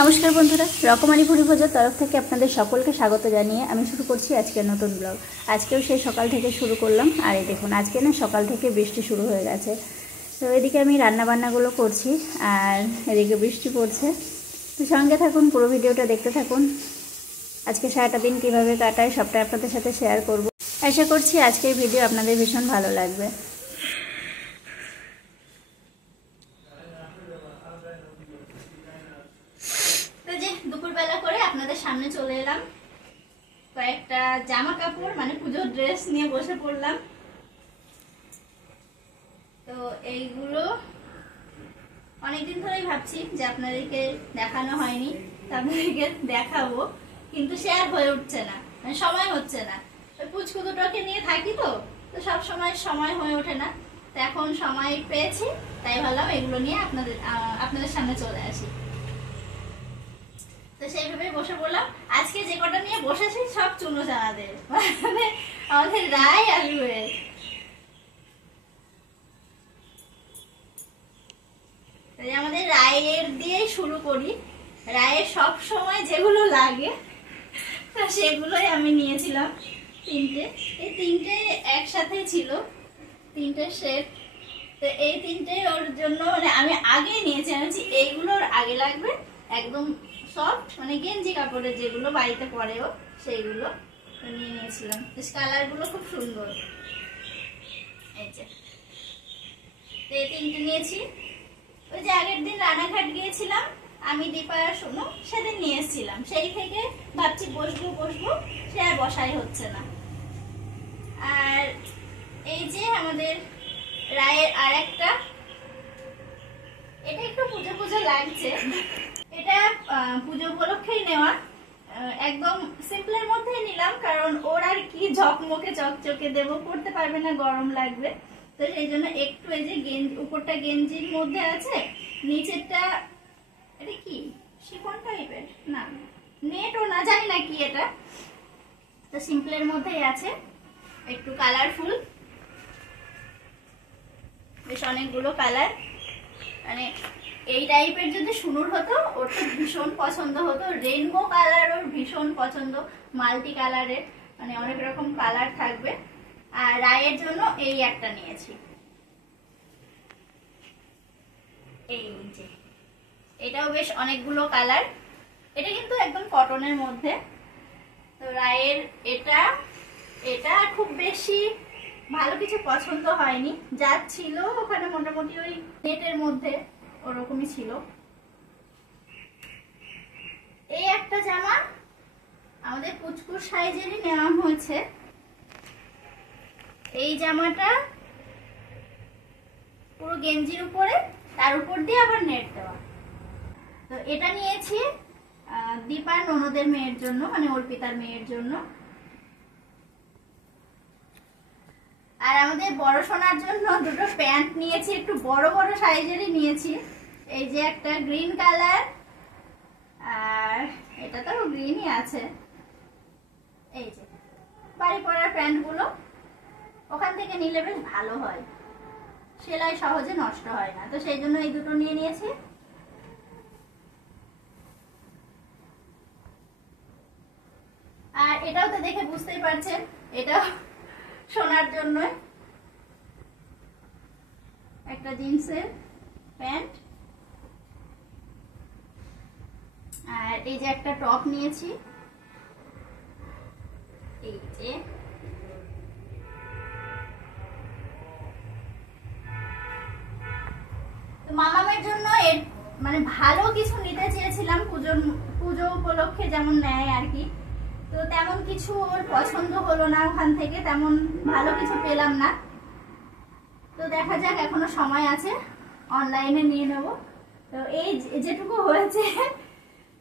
नमस्कार बंधुरा रकमारी भुरी भोजार तरफ থেকে আপনাদের সকলকে স্বাগত জানিয়ে আমি শুরু করছি আজকের নতুন ব্লগ। আজকেও সেই সকাল থেকে শুরু করলাম। আর এই দেখুন আজকে না সকাল থেকে বৃষ্টি শুরু হয়ে গেছে। তো এদিকে আমি রান্না বান্নাগুলো করছি আর এদিকে বৃষ্টি পড়ছে। তো সঙ্গে থাকুন, পুরো ভিডিওটা দেখতে থাকুন। আজকে সারাটা দিন কীভাবে কাটায় সবটা আপনাদের সাথে শেয়ার করব। আশা করছি আজকের ভিডিও আপনাদের ভীষণ ভালো লাগবে। দুপুরবেলা করে আপনাদের সামনে চলে এলাম, কয়েকটা জামা কাপড় মানে পুজোর ড্রেস নিয়ে বসে পড়লাম। তো এইগুলো অনেকদিন ধরেই ভাবছি যে আপনাদেরকে দেখানো হয়নি, তো আপনাদেরকে দেখাবো, কিন্তু শেয়ার হয়ে উঠছে না, মানে সময় হচ্ছে না। ওই পুচকু দুটোকে নিয়ে থাকি তো সব সময় হয়ে ওঠে না। তো এখন সময় পেয়েছি, তাই ভাবলাম এগুলো নিয়ে আপনাদের সামনে চলে আসি। তো সেইভাবে বসে বললাম। আজকে যে কটা নিয়ে বসেছি সব চুনো চানাদের, মানে আমাদের রায় আসবে। আমাদের রায়ের দিয়ে শুরু করি। রায়ের সব সময় যেগুলো লাগে তো সেগুলোই আমি নিয়েছিলাম তিনটে। এই তিনটে একসাথে ছিল, তিনটে সেট। তো এই তিনটে ওর জন্য মানে আমি আগে নিয়েছি, আমি এইগুলোর আগে লাগবে একদম সফট, মানে গেঞ্জি কাপড়ের যেগুলো বাড়িতে পরেও সেইগুলো নিয়ে নিয়েছিলাম। কালার গুলো খুব সুন্দর। এই যে এই তিনটে নিয়েছি। ওই যে আগের দিন রানাঘাট গিয়েছিলাম আমি, দীপা আর সোনু, সেদিন নিয়ে এসেছিলাম। সেই থেকে ভাবছি বসবো, সে আর বসাই হচ্ছে না। আর এই যে আমাদের রায়ের আর একটা, এটা একটু পুজো লাগছে। এটা পুজো উপলক্ষেই নেওয়া, একদম সিম্পলের মধ্যেই নিলাম, কারণ ওর আর কি ঝকমকে চকচকে দেবো, পড়তে পারবে না, গরম লাগবে। তো সেই জন্য একটু এই যে উপরটা গেঞ্জির মধ্যে আছে, নিচেরটা এটা কি শিফন টাইপের, না নেটও না, জানি না কি এটা। তো সিম্পলের মধ্যেই আছে, একটু কালারফুল, বেশ অনেকগুলো কালার। মানে এই টাইপের যদি সুনুর হতো ওর তো ভীষণ পছন্দ হতো। রেইনবো কালার ওর ভীষণ পছন্দ, মাল্টি কালারের, মানে অনেক রকম কালার থাকবে। আর রায়ের জন্য এই একটা নিয়েছি, এই যে এটাও বেশ অনেকগুলো কালার। এটা কিন্তু একদম কটনের মধ্যে। তো রায়ের এটা খুব বেশি ভালো কিছু পছন্দ হয়নি, যা ছিল ওখানে মোটামুটি ওই নেটের মধ্যে ওরকমই ছিল। এই একটা জামা আমাদের পুচকুর সাইজেরই নেওয়া হয়েছে। এই জামাটা পুরো গেঞ্জির উপরে, তার উপর দিয়ে আবার নেট দেওয়া। তো এটা নিয়েছি দীপার ননদের মেয়ের জন্য, মানে অর্পিতার মেয়ের জন্য। আর আমাদের বড় সোনার জন্য দুটো প্যান্ট নিয়েছি, একটু বড় সাইজেরই নিয়েছি। এই যে একটা গ্রিন কালার, আর এটা তো গ্রিনই আছে। এই যে বাড়ি পরার প্যান্ট গুলো ওখান থেকে নিলে বেশ ভালো হয়, সেলাই সহজে নষ্ট হয় না। তো সেই জন্য এই দুটো নিয়ে নিয়েছি। আর এটাও তো দেখে বুঝতেই পারছেন, এটাও সোনার জন্য একটা জিন্সের প্যান্ট। আর এই যে একটা টপ নিয়েছি, এই যে মামামের জন্য মানে ভালো কিছু নিতে চেয়েছিলাম পুজো উপলক্ষে যেমন নেয় আর কি। তো তেমন কিছু ওর পছন্দ হলো না, ওখান থেকে তেমন ভালো কিছু পেলাম না। তো দেখা যাক, এখনো সময় আছে, অনলাইনে নিয়ে নেব। তো এই যেটুকু হয়েছে,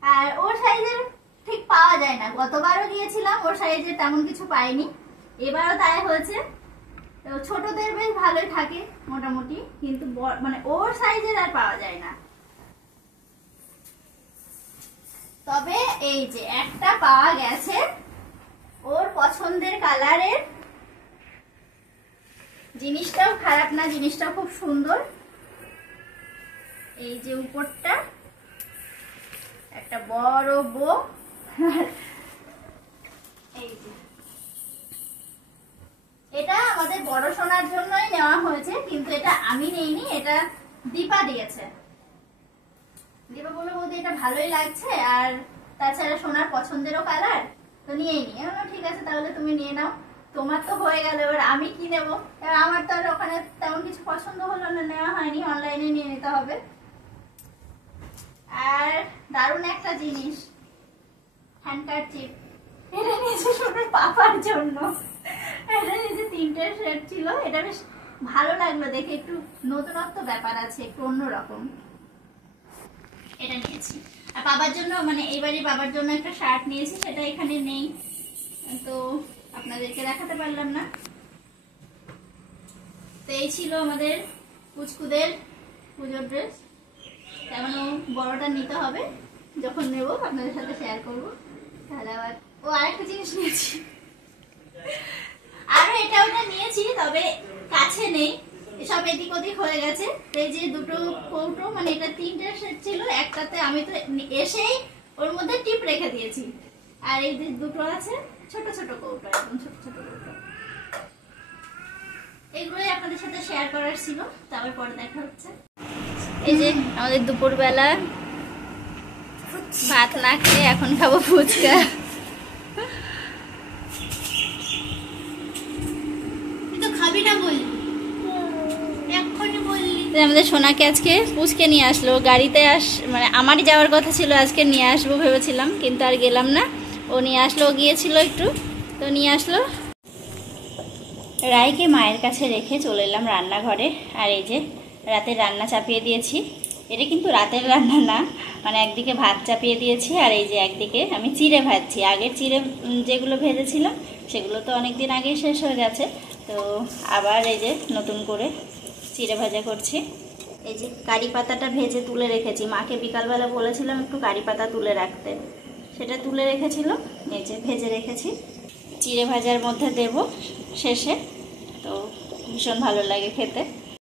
আর ওর সাইজের ঠিক পাওয়া যায় না। গতবারও গিয়েছিলাম, ওর সাইজের তেমন কিছু পাইনি, এবারও তাই হয়েছে। তো ছোটদের বেশ ভালোই থাকে মোটামুটি, কিন্তু মানে ওর সাইজের আর পাওয়া যায় না। তবে এই যে একটা পাওয়া গেছে ওর পছন্দের কালারের, জিনিসটাও খারাপ না, জিনিসটাও খুব সুন্দর। এই যে উপরটা একটা বড় বো। এই যে এটা আমাদের বড় সোনার জন্যই নেওয়া হয়েছে, কিন্তু এটা আমি নেইনি, এটা দীপা দিয়েছে। দীপা বললো বৌদি এটা ভালোই লাগছে, আর তাছাড়া সোনার পছন্দেরও কালার, তো নিয়েই নি। ঠিক আছে তাহলে তুমি নিয়ে নাও, তোমার তো হয়ে গেল, এবার আমি কি নেবো? এবার আমার তো আর ওখানে তেমন কিছু পছন্দ হলো না, নেওয়া হয়নি, অনলাইনে নিয়ে নিতে হবে। আর দারুণ একটা জিনিস, হ্যান্ডকারচিপ, এটা নিয়েছে সোনার পাপার জন্য। এটা নিয়েছে 3টে সেট ছিল, এটা বেশ ভালো লাগলো দেখে, একটু নতুনত্ব ব্যাপার আছে, একটু অন্যরকম। এটা নিয়েছি। আর বাবার জন্য, মানে এইবারই বাবার জন্য একটা শার্ট নিয়েছি, সেটা এখানে নেই, তো আপনাদেরকে দেখাতে পারলাম না। তো এই ছিল আমাদের পুচকুদের পুজোর ড্রেস। তেমনও বড়টা নিতে হবে, যখন নেব আপনাদের সাথে শেয়ার করব। তাহলে আবার আরেকটা জিনিস নিয়েছি, আরো এটা ওটা নিয়েছি, তবে কাছে নেই, সব এদিক ওদিক হয়ে গেছে। এই যে দুটো কৌটো, মানে এটা 3টে সেট ছিল, একটাতে আমি তো এসেই ওর মধ্যে টিপ রেখে দিয়েছি, আর এই দুটো আছে ছোট ছোট কৌটো, একদম ছোট ছোট কৌটো। এগুলোই আপনাদের সাথে শেয়ার করার ছিল, তারপর পরে দেখা হচ্ছে। এই যে আমাদের দুপুরবেলা ভাত না খেয়ে এখন খাবো ফুচকা। খাবি না বললি, এক্ষুনি বললি। আমাদের সোনাকে আজকে পুচকে নিয়ে আসলো গাড়িতে, মানে আমারই যাওয়ার কথা ছিল, আজকে নিয়ে আসবো ভেবেছিলাম, কিন্তু আর গেলাম না। ও নিয়ে আসলো, ও গিয়েছিল একটু, তো নিয়ে আসলো। রায়কে মায়ের কাছে রেখে চলে এলাম রান্নাঘরে। আর এই যে রাতের রান্না চাপিয়ে দিয়েছি, এটা কিন্তু রাতের রান্না না, মানে একদিকে ভাত চাপিয়ে দিয়েছি, আর এই যে একদিকে আমি চিড়ে ভাজছি। আগের চিড়ে যেগুলো ভেজেছিলাম সেগুলো তো অনেকদিন আগেই শেষ হয়ে গেছে, তো আবার এই যে নতুন করে চিড়ে ভাজা করছি। এই যে কারি পাতাটা ভেজে তুলে রেখেছি, মাকে বিকালবেলা বলেছিলাম একটু কারি পাতা তুলে রাখতে, সেটা তুলে রেখেছিল, এই যে ভেজে রেখেছি, চিড়ে ভাজার মধ্যে দেব শেষে, তো ভীষণ ভালো লাগে খেতে।